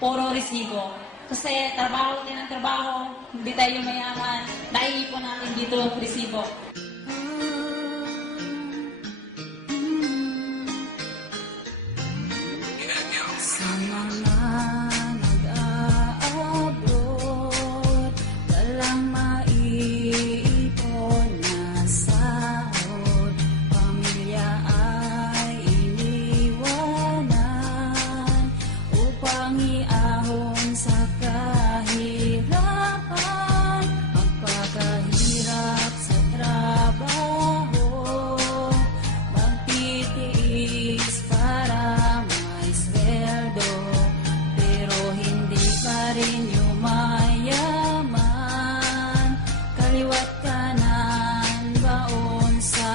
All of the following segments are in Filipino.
puro resibo. Kasi trabaho din ang trabaho, hindi tayo mayaman, naiipon natin dito resibo. Sa mga nag-aabroad, walang maiipon na sahod, pamilya ay iniwanan upang iahon sa kahirapan, magpakahirap sa trabaho, magtitiis para may sweldo, pero hindi pa rin yumayaman, kaliwat kanan baon sa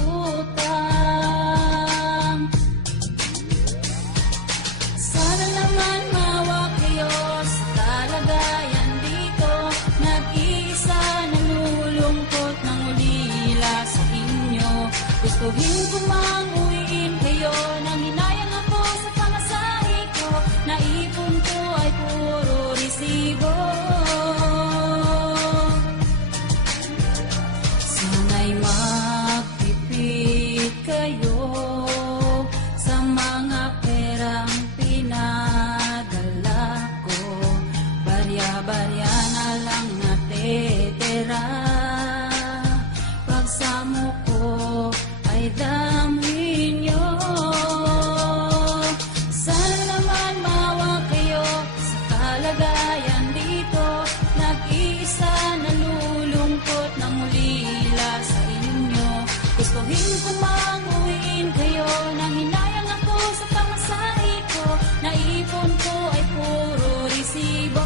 utang. Sana naman mawa kayo sa kalagayan dito, nag-iisa nalulungkot ng ulila sa inyo. Gustuhin ko mang uwiin kayo, nang hinayang ako sa pamasahe ko, naipon ko ay puro resibo. Sana'y magtipid kayo sa mga perang pinadala ko, barya-barya na lang natitira, pagsamo ko ay damhin nyo. Sana naman mawa kayo sa kalagayan dito, nag-iisa nalulungkot ng ulila sa inyo. Gustuhin ko mang uwiin kayo, nang hinayang ako sa pamasahe ko, naipon ko ay puro resibo.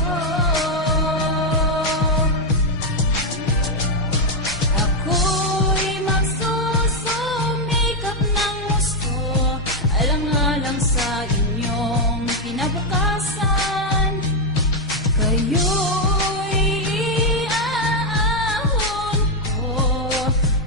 Ako'y magsusumikap ng gusto, alang-alang sa inyong kinabukasan. Kayo'y iaahon ko,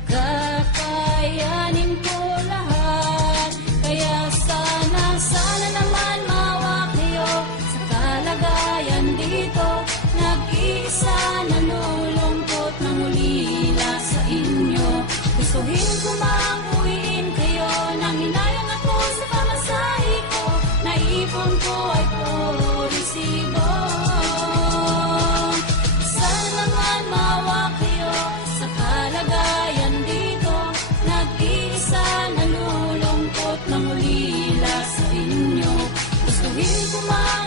kakayanin ko lahat. Kaya sana naman mawa kayo sa kalagayan dito, nag-iisa nalulungkot ng ulila sa inyo. Gustuhin ko mang uwiin kayo, nang hinayang ako sa pamasahe ko, naipon ko ay puro resibo. Sana naman mawa kayo sa kalagayan dito, nag-iisa nalulungkot ng ulila sa inyo. Gustuhin ko mang